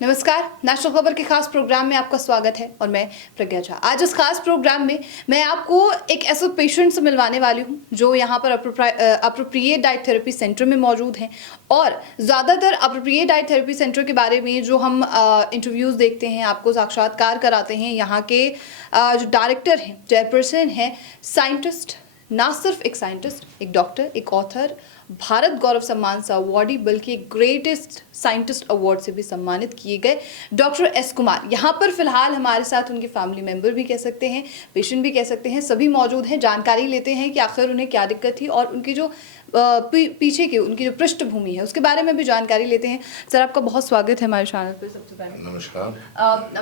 नमस्कार, नेशनल खबर के खास प्रोग्राम में आपका स्वागत है और मैं प्रज्ञा झा। आज इस खास प्रोग्राम में मैं आपको एक ऐसे पेशेंट से मिलवाने वाली हूं जो यहां पर अप्रोप्रिएट डाइट थेरेपी सेंटर में मौजूद हैं और ज़्यादातर अप्रोप्रिएट डाइट थेरेपी सेंटर के बारे में जो हम इंटरव्यूज़ देखते हैं, आपको साक्षात्कार कराते हैं, यहाँ के जो डायरेक्टर हैं, चेयरपर्सन हैं, साइंटिस्ट, ना सिर्फ एक साइंटिस्ट, एक डॉक्टर, एक ऑथर, भारत गौरव सम्मान से अवार्डी बल्कि ग्रेटेस्ट साइंटिस्ट अवार्ड से भी सम्मानित किए गए डॉक्टर एस कुमार यहाँ पर फिलहाल हमारे साथ उनके फैमिली मेंबर भी कह सकते हैं, पेशेंट भी कह सकते हैं, सभी मौजूद हैं। जानकारी लेते हैं कि आखिर उन्हें क्या दिक्कत थी और उनकी जो पीछे की उनकी जो पृष्ठभूमि है उसके बारे में भी जानकारी लेते हैं। सर, आपका बहुत स्वागत है हमारे चैनल पर। सबसे पहले नमस्कार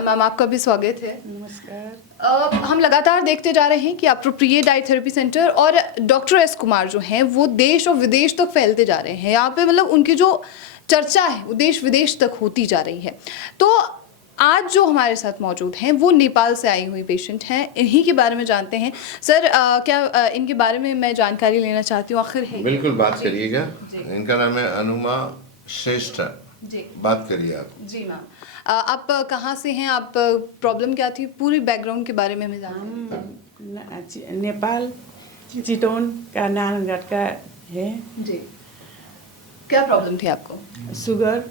मैम, आपका भी स्वागत है। नमस्कार। हम लगातार देखते जा रहे हैं कि अप्रोप्रिएट डाइट थेरेपी सेंटर और डॉक्टर एस कुमार जो हैं वो देश और विदेश तक फैलते जा रहे हैं। यहाँ पे मतलब उनकी जो चर्चा है वो देश विदेश तक होती जा रही है। तो आज जो हमारे साथ मौजूद हैं वो नेपाल से आई हुई पेशेंट हैं, इन्हीं के बारे में जानते हैं। सर, क्या इनके बारे में मैं जानकारी लेना चाहती हूँ। आखिर है बिल्कुल बात करिएगा। इनका नाम है अनुमा श्रेष्ठ जी। बात करिए आप। जी मैम, आप कहाँ से हैं, आप प्रॉब्लम क्या थी, पूरी बैकग्राउंड के बारे में हमें जानना। नेपाल चितवन का नारायणगढ़ का है जी। क्या प्रॉब्लम थी आपको? शुगर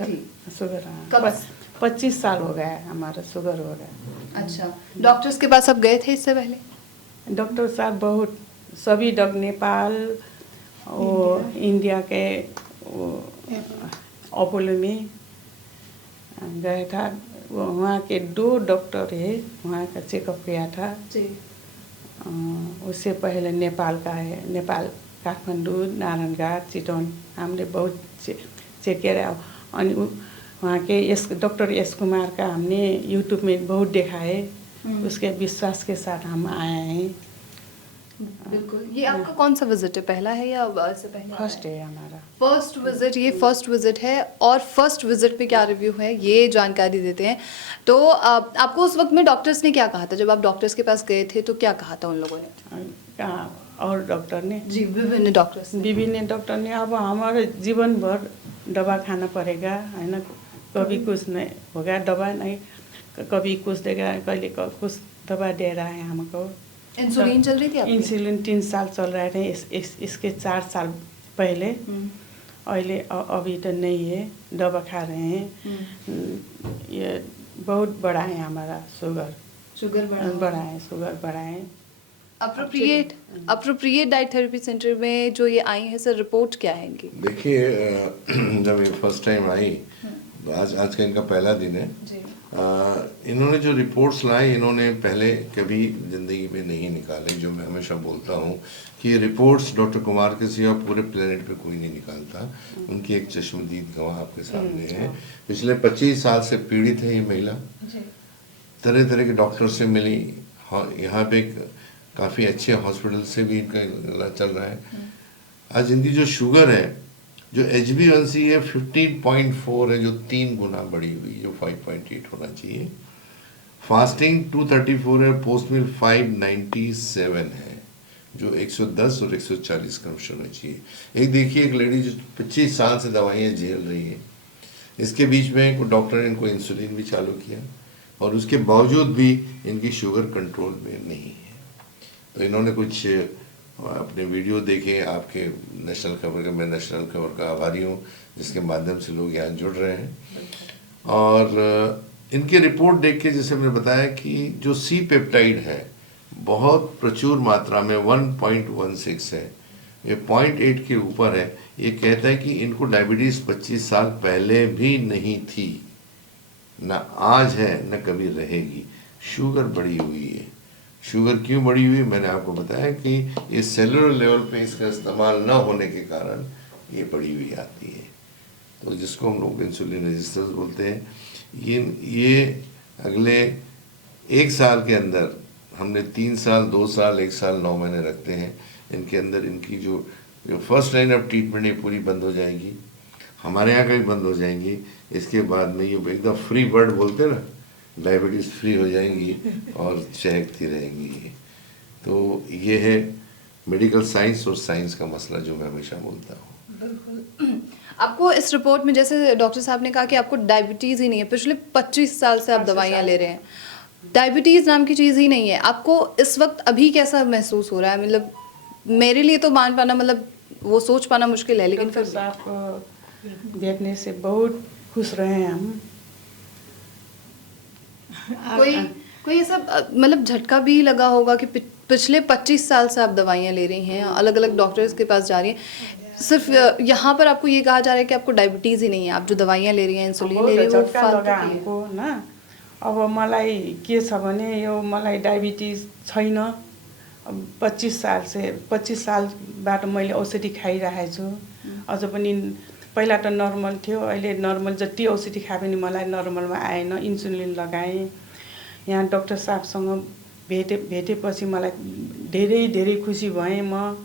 थी? शुगर कब? 25 साल हो गया है हमारा, शुगर हो गया। अच्छा, डॉक्टर्स के पास आप गए थे इससे पहले? डॉक्टर साहब बहुत सभी डॉक्टर नेपाल और इंडिया के अपोलो में गया था। वहाँ के 2 डॉक्टर है, वहाँ का चेकअप किया था जी। उससे पहले नेपाल का है, नेपाल काठमाडौँ, नारायणगढ़, चितवन हमने बहुत चेक किया। और वहाँ के डॉक्टर एस कुमार का हमने यूट्यूब में बहुत देखा है, उसके विश्वास के साथ हम आए हैं। बिल्कुल। ये आपका कौन सा विजिट है, पहला है या इससे पहले? फर्स्ट है हमारा। फर्स्ट विजिट, ये फर्स्ट विजिट है। और फर्स्ट विजिट पे क्या रिव्यू है ये जानकारी देते हैं। तो आपको उस वक्त में डॉक्टर्स ने क्या कहा था, जब आप डॉक्टर्स के पास गए थे तो क्या कहा था उन लोगों ने? कहा और डॉक्टर ने जी, विभिन्न डॉक्टर ने अब हमारे जीवन भर दवा खाना पड़ेगा, है ना। कभी कुछ नहीं होगा, दवा नहीं, कभी कुछ देगा, कभी कुछ दवा दे रहा है हमको। इंसुलिन चल रही थी आपकी? इंसुलिन 3 साल चल रहे थे, इसके 4 साल पहले। अहिले अभी तो नहीं है, दवा खा रहे हैं। ये बहुत बड़ा है हमारा शुगर बढ़ा है। अप्रोप्रिएट डाइट थेरेपी सेंटर में जो ये आई है सर, रिपोर्ट क्या है इनकी? देखिए, जब ये फर्स्ट टाइम आई तो आज का इनका पहला दिन है। इन्होंने जो रिपोर्ट्स लाई, इन्होंने पहले कभी ज़िंदगी में नहीं निकाले। जो मैं हमेशा बोलता हूँ कि ये रिपोर्ट्स डॉक्टर कुमार के सिवा पूरे प्लेनेट पे कोई नहीं निकालता। उनकी एक चश्मदीद गवाह आपके सामने है। पिछले 25 साल से पीड़ित है ये महिला, तरह तरह के डॉक्टर से मिली। यहाँ पे काफ़ी अच्छे हॉस्पिटल से भी इनका इलाज चल रहा है। आज इनकी जो शुगर है, जो HbA1c है 15.4 है, जो 3 गुना बढ़ी हुई, जो 5.8 होना चाहिए। फास्टिंग 234 है, पोस्ट मील 597 है, जो 110 और 140 क्रमश होना चाहिए। एक देखिए, एक लेडी जो 25 साल से दवाइयाँ झेल रही है, इसके बीच में डॉक्टर ने इनको इंसुलिन भी चालू किया और उसके बावजूद भी इनकी शुगर कंट्रोल में नहीं है। तो इन्होंने कुछ अपने वीडियो देखे आपके नेशनल खबर का। मैं नेशनल खबर का आभारी हूँ जिसके माध्यम से लोग यहाँ जुड़ रहे हैं। और इनकी रिपोर्ट देख के जैसे मैंने बताया कि जो C पेप्टाइड है बहुत प्रचुर मात्रा में 1.16 है, ये 0.8 के ऊपर है। ये कहता है कि इनको डायबिटीज़ 25 साल पहले भी नहीं थी, ना आज है न कभी रहेगी। शुगर बढ़ी हुई है। शुगर क्यों बढ़ी हुई, मैंने आपको बताया कि ये सेलुलर लेवल पे इसका इस्तेमाल न होने के कारण ये बढ़ी हुई आती है। तो जिसको हम लोग इंसुलिन रेजिस्टेंस बोलते हैं। ये अगले 1 साल के अंदर, हमने 3 साल, 2 साल, 1 साल 9 महीने रखते हैं, इनके अंदर इनकी जो फर्स्ट लाइन ऑफ ट्रीटमेंट ये पूरी बंद हो जाएगी। हमारे यहाँ का भी बंद हो जाएंगी। इसके बाद में ये एकदम फ्री बर्ड बोलते हैं ना, डायबिटीज़ फ्री हो जाएंगी और चहकती रहेंगी। तो ये है मेडिकल साइंस और साइंस का मसला जो मैं हमेशा बोलता हूँ। बिल्कुल। आपको इस रिपोर्ट में जैसे डॉक्टर साहब ने कहा कि आपको डायबिटीज़ ही नहीं है, पिछले 25 साल से आप 25 दवाइयाँ साल ले से। रहे हैं, डायबिटीज़ नाम की चीज़ ही नहीं है। आपको इस वक्त अभी कैसा महसूस हो रहा है? मतलब मेरे लिए तो मान पाना, मतलब वो सोच पाना मुश्किल है, लेकिन डॉक्टर फिर साहब को देखने से बहुत खुश रहे हैं हम। कोई कोई ऐसा मतलब झटका भी लगा होगा कि पिछले 25 साल से आप दवाइयाँ ले रही हैं, अलग अलग डॉक्टर्स के पास जा रही हैं, सिर्फ यहाँ पर आपको ये कहा जा रहा है कि आपको डायबिटीज़ ही नहीं है, आप जो दवाइयाँ ले रही हैं, इंसुलिन ले रही हैं, वो झट्का फालतू लगा की है। हमको न। अब मलाई के छ भने यो मलाई डायबिटिज छैन। 25 सालबाट मैले औषधि खाइरहेको छु। अझ पनि पहिला त नर्मल थियो, अहिले नर्मल जति औषधि खाए पनि मलाई नर्मलमा आएन, इन्सुलिन लगाएँ। यहाँ डॉक्टर साहबसँग भेटेपछि मलाई धेरै धेरै खुसी भएँ म।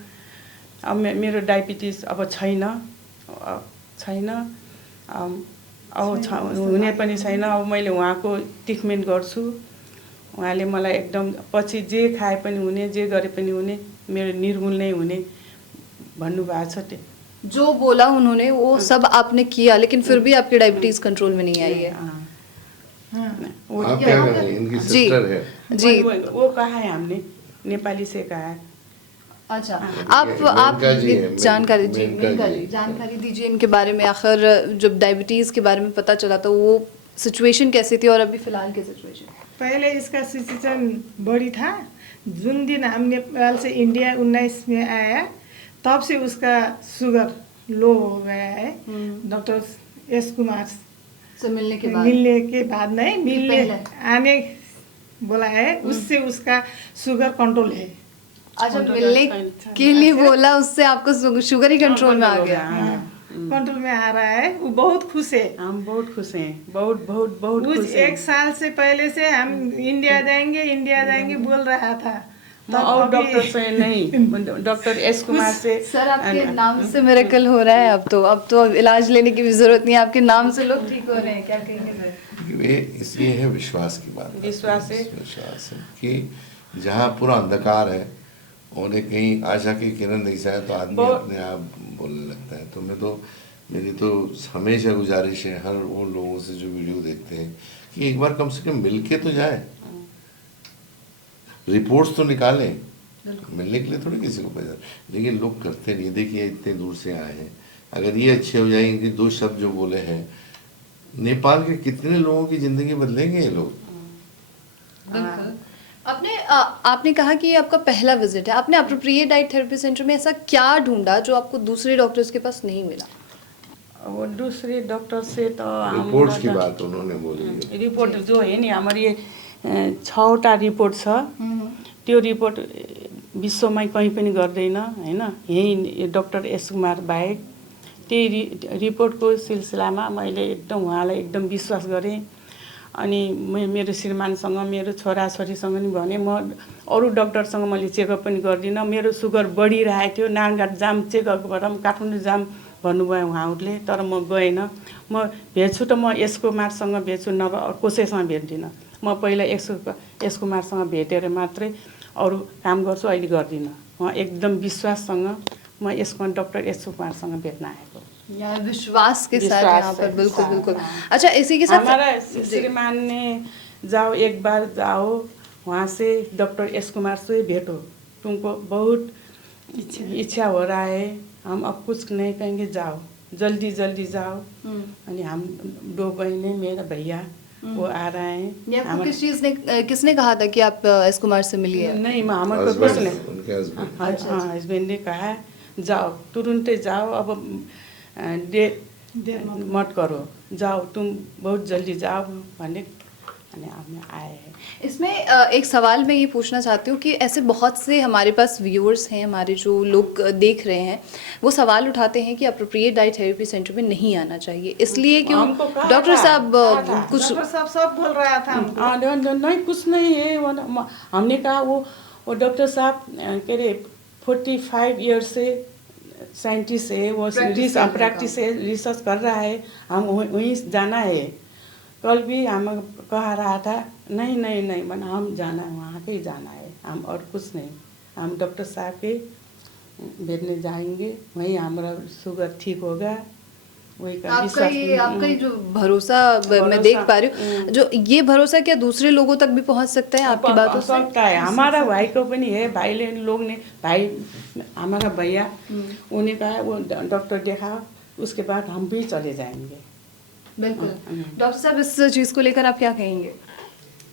अब मेरो डायबिटिज अब छैन। हुने पनि छैन। अब मैले उहाँको ट्रिटमेन्ट गर्छु। उहाँले मलाई एकदम पछि जे खाए पनि हुने, जे गरे पनि हुने, मेरो निर्मूल नै हुने भन्नुभएको छ। जो बोला उन्होंने वो सब आपने किया, लेकिन फिर भी आपकी डायबिटीज कंट्रोल में नहीं आई है। आप क्या कर रही हैं? इनकी जी सिस्टर है। जी। वो कहा है हमने, नेपाली से कहा है। अच्छा, ये आप मेनका जी है, जानकारी जी मेनका जी। जानकारी दीजिए इनके बारे में। आखिर जब डायबिटीज़ के बारे में पता चला तो वो सिचुएशन कैसी थी और अभी फिलहाल की सिचुएशन? पहले इसका सिचुएशन बड़ी था। जुन दिन हम नेपाल से इंडिया 19 में आया, तब से उसका शुगर लो हो गया है। डॉक्टर एस कुमार से मिलने के बाद नहीं, मिलने आने बोला है, उससे उसका शुगर कंट्रोल है। अच्छा, मिलने के लिए बोला, उससे आपको शुगर ही कंट्रोल में आ गया? कंट्रोल में आ रहा है। वो बहुत खुश है। हम बहुत खुश हैं, बहुत बहुत बहुत कुछ खुश हैं। 1 साल से पहले से हम इंडिया जाएंगे बोल रहा था। और डॉक्टर से नहीं, डॉक्टर एस कुमार से। सर, आपके नाम से मिरेकल हो रहा है। अब तो इलाज लेने की भी जरूरत नहीं है, आपके नाम से लोग ठीक हो रहे हैं। क्या कहेंगे सर? ये इसलिए है विश्वास की बात। विश्वास है कि जहाँ पूरा अंधकार है और एक कहीं आशा की किरण दिखता है तो आदमी अपने आप बोलने लगता है। तो मेरी तो हमेशा गुजारिश है हर वो लोगों से जो वीडियो देखते हैं कि एक बार कम से कम मिल के तो जाए, रिपोर्ट्स तो निकालें। मिलने के लिए थोड़ी किसी को पैसा, लेकिन लोग करते नहीं। देखिए इतने दूर से आए हैं, अगर ये अच्छे हो जाएंगे, इनके 2 शब्द जो बोले हैं, नेपाल के कितने लोगों की ज़िंदगी बदलेंगे ये लोग। आपने कहा कि ये आपका पहला विजिट है। आपने अप्रोप्रिएट डाइट थेरेपी सेंटर में ऐसा क्या ढूंढा जो आपको दूसरे डॉक्टर्स के पास नहीं मिला? वो दूसरे डॉक्टर से तो रिपोर्ट्स की बात उन्होंने बोली है। रिपोर्ट जो है नि हाम्रो ये 6वटा रिपोर्ट छ। त्यो रिपोर्ट विश्वमै कहीँ पनि गर्दैन हैन, यही डॉक्टर एस कुमार बाहेक। त्यही रिपोर्टको सिलसिलामा मैले एकदम उहाँलाई एकदम विश्वास गरेँ। अनि मेरो श्रीमानसँग, मेरो छोराछोरीसँग नि भने म अरू डक्टरसँग मैले चेकअप पनि गर्दिनँ। मेरो सुगर बढिरहेको थियो, नारायणघाट जाम चेकअप गरौँ, काठमाडौँ जाम भन्नुभयो उहाँहरूले, तर म गएन। म भेट्छु त म एस कुमारसँग भेट्छु, नभए कसैसँग भेट्दिनँ। म पहिला एस कुमारसँग भेटेर मात्रै अरू काम गर्छु, अहिले गर्दिनँ। म एकदम विश्वाससँग म डॉक्टर एस कुमारसँग भेट्न आएको। या विश्वास के साथ यहाँ पर, बिल्कुल बिल्कुल। अच्छा, इसी के साथ हमारा श्रीमान ने जाओ, एक बार जाओ वहाँ से डॉक्टर एस कुमार से भेटो, तुमको बहुत इच्छा हो रहा है, हम अब कुछ नहीं कहेंगे, जाओ जल्दी जल्दी जाओ। अनि हम 2 बहनें, मेरा भैया वो आ रहे हैं। आपको किसने कहा था कि आप एस कुमार से मिलिए? नहीं, हमारे कुछ नहीं, उनके हस्बैंड। हाँ, हस्बैंड ने कहा जाओ, तुरंत जाओ, अब देर मत करो, जाओ, तुम बहुत जल्दी जाओ भने अनि हम आए हैं। इसमें एक सवाल मैं ये पूछना चाहती हूँ कि ऐसे बहुत से हमारे पास व्यूअर्स हैं, हमारे जो लोग देख रहे हैं, वो सवाल उठाते हैं कि अप्रोप्रिएट डाइट थेरेपी सेंटर में नहीं आना चाहिए, इसलिए क्यों? डॉक्टर साहब कुछ डॉक्टर साहब सब बोल रहा था हमको। नहीं, कुछ नहीं है। हमने कहा वो डॉक्टर साहब के अरे 45 ईयर्स से साइंटिस्ट है, वो प्रैक्टिस है, रिसर्च कर रहा है, हम वहीं जाना है। कल भी हम कह रहा था नहीं नहीं नहीं, मैंने हम जाना है, वहाँ के ही जाना है, हम और कुछ नहीं। हम डॉक्टर साहब के भेजने जाएंगे, वहीं हमारा शुगर ठीक होगा। वही का आपका विश्वास ये नहीं। आपका ये जो भरोसा मैं देख पा रही हूँ, जो ये भरोसा क्या दूसरे लोगों तक भी पहुंच सकता है आपकी बातों से? सकता है। हमारा भाई को पनि है, भाईले लोग ने भाई हमारा भैया उन्हें कहा वो डॉक्टर देखा, उसके बाद हम भी चले जाएंगे। बिल्कुल। डॉक्टर साहब, इस चीज़ को लेकर आप क्या कहेंगे?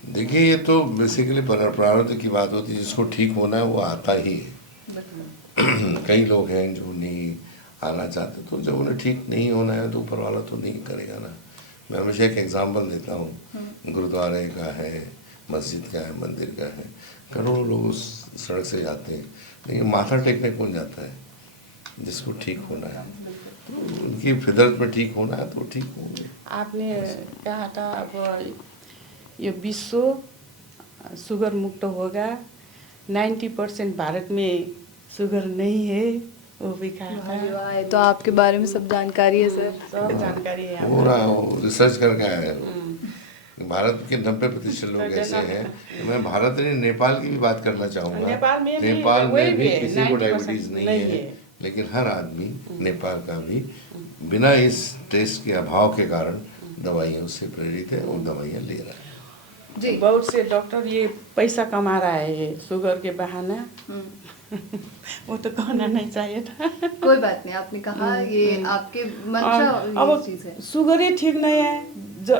देखिए, ये तो बेसिकली प्रारब्ध की बात होती है, जिसको ठीक होना है वो आता ही है। कई लोग हैं जो नहीं आना चाहते, तो जब उन्हें ठीक नहीं होना है तो ऊपर वाला तो नहीं करेगा ना। मैं हमेशा एक एग्जांपल देता हूँ, गुरुद्वारे का है, मस्जिद का है, मंदिर का है, करोड़ों लोग उस सड़क से जाते हैं, लेकिन माथा टेकने कौन जाता है? जिसको ठीक होना है, तो उनकी फितरत में ठीक होना है तो ठीक होंगे। आपने कहा था अब ये विश्व शुगर मुक्त होगा, 90% भारत में शुगर नहीं है, वो भी कहा था। अरे वाह, ये तो आपके बारे में सब जानकारी है सर। सब जानकारी है आपको। पूरा रिसर्च करके आया है। भारत के 90% लोग ऐसे हैं। मैं भारत नहीं, नेपाल की भी बात करना चाहूँगा। नेपाल में भी नेपाल वही में भी भी है, किसी को 90% डायबिटीज़ नहीं नहीं है, है। लेकिन हर आदमी नेपाल का भी बिना इस टेस्ट के अभाव के कारण दवाइयों से प्रेरित है और दवाइयाँ ले रहा है। जी। बहुत से डॉक्टर ये पैसा कमा रहा है ये शुगर के बहाना। वो तो कहना नहीं चाहिए था। कोई बात नहीं, आपने कहा ये आपके मंशा ये अब चीज़ है। शुगर ही ठीक नहीं है, जो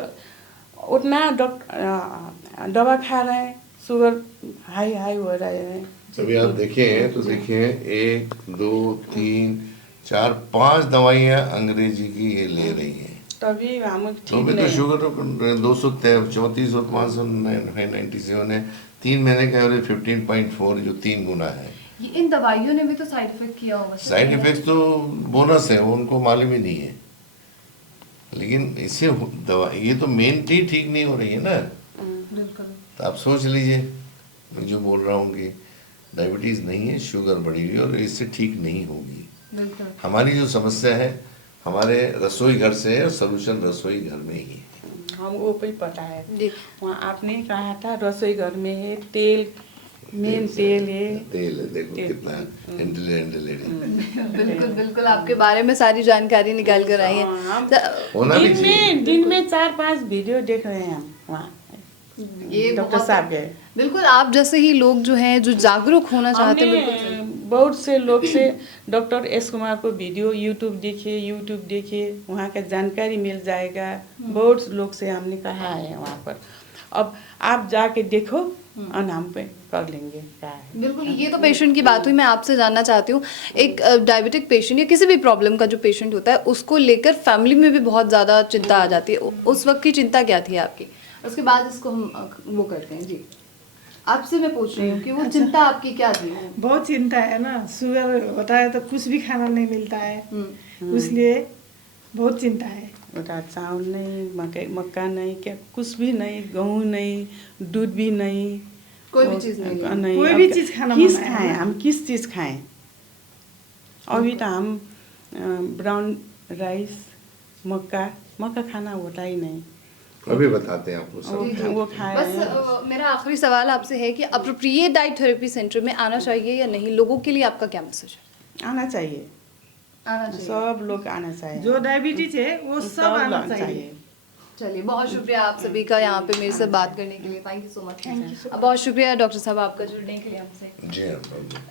उतना दवा खा रहे हैं, शुगर हाई हाई हो रहा है। अभी आप देखें तो देखिए 1 2 3 4 5 दवाइयाँ अंग्रेजी की ये ले रही हैं। तभी हम तो ठीक अभी तो नहीं। शुगर 234 और 597 है, 3 महीने का एवरेज 15.4, जो 3 गुना है। ये इन दवाइयों ने भी तो साइड इफेक्ट किया होगा सर? साइड इफेक्ट्स तो बोनस है, वो उनको मालूम ही नहीं है, लेकिन इससे दवा ये तो मेन चीज ठीक नहीं हो रही है ना। बिल्कुल। तो आप सोच लीजिए, मैं जो बोल रहा हूँ कि डायबिटीज़ नहीं है, शुगर बढ़ी हुई है और इससे ठीक नहीं होगी। बिल्कुल। हमारी जो समस्या है हमारे रसोई घर से है और सोल्यूशन रसोई घर में ही है। हमको भी पता है। जी। वहाँ आपने कहा था रसोई घर में है, तेल मेन तेल है। तेल है, देखो कितना इंटेलिजेंट लेडी। बिल्कुल बिल्कुल, आपके बारे में सारी जानकारी निकाल कर आई है। होना भी दिन में 4-5 वीडियो देख रहे हैं हम वहाँ ये डॉक्टर बहुत- साहब के। बिल्कुल, आप जैसे ही लोग जो हैं जो जागरूक होना चाहते हैं, बिल्कुल हमने बहुत से लोग से डॉक्टर एस कुमार को वीडियो यूट्यूब देखिए वहाँ का जानकारी मिल जाएगा। बहुत लोग से हमने कहा है वहाँ पर, अब आप जाके देखो और हम पे कर लेंगे क्या है। बिल्कुल। ये तो पेशेंट की बात हुई। मैं आपसे जानना चाहती हूँ, एक डायबिटिक पेशेंट या किसी भी प्रॉब्लम का जो पेशेंट होता है, उसको लेकर फैमिली में भी बहुत ज़्यादा चिंता आ जाती है। उस वक्त की चिंता क्या थी आपकी? उसके बाद इसको हम वो करते हैं। जी, आपसे मैं पूछ रही हूँ कि वो चिंता आपकी क्या थी? बहुत चिंता है ना, शुगर होता है तो कुछ भी खाना नहीं मिलता है, इसलिए बहुत चिंता है। उधर चावल नहीं, मक्का नहीं, क्या कुछ भी नहीं, गेहूँ नहीं, दूध भी नहीं, कोई भी चीज़ नहीं। कोई भी चीज़ खाना किस मना है खाएं ना। हम, किस चीज़ खाएं? अभी तो हम ब्राउन राइस, मक्का खाना होता ही नहीं। अभी बताते हैं आपको सब। वो खाए बस मेरा आखिरी सवाल आपसे है कि अप्रोप्रिएट डाइट थेरेपी सेंटर में आना चाहिए या नहीं? लोगों के लिए आपका क्या मैसेज है? आना चाहिए, आना चाहिए। सब लोग आना चाहिए। जो डायबिटीज है वो सब आना चाहिए। चलिए, बहुत शुक्रिया आप सभी का यहाँ पे मेरे से बात करने के लिए। Thank you so much. बहुत शुक्रिया डॉक्टर साहब आपका जुड़ने के लिए हमसे। जी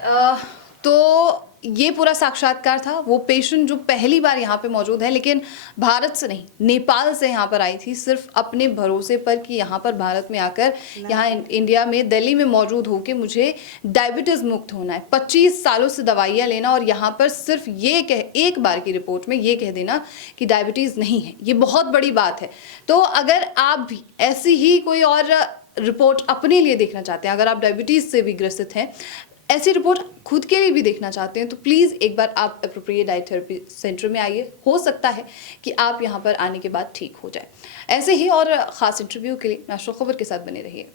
हाँ। तो ये पूरा साक्षात्कार था। वो पेशेंट जो पहली बार यहाँ पे मौजूद है, लेकिन भारत से नहीं, नेपाल से यहाँ पर आई थी, सिर्फ अपने भरोसे पर कि यहाँ पर भारत में आकर, यहाँ इंडिया में दिल्ली में मौजूद होकर मुझे डायबिटीज़ मुक्त होना है। 25 सालों से दवाइयाँ लेना और यहाँ पर सिर्फ ये एक बार की रिपोर्ट में ये कह देना कि डायबिटीज़ नहीं है, ये बहुत बड़ी बात है। तो अगर आप भी ऐसी ही कोई और रिपोर्ट अपने लिए देखना चाहते हैं, अगर आप डायबिटीज़ से भी ग्रसित हैं, ऐसी रिपोर्ट खुद के लिए भी देखना चाहते हैं, तो प्लीज़ एक बार आप एप्रोप्रिएट डाइट थेरेपी सेंटर में आइए। हो सकता है कि आप यहाँ पर आने के बाद ठीक हो जाए। ऐसे ही और ख़ास इंटरव्यू के लिए नेशनल खबर के साथ बने रहिए।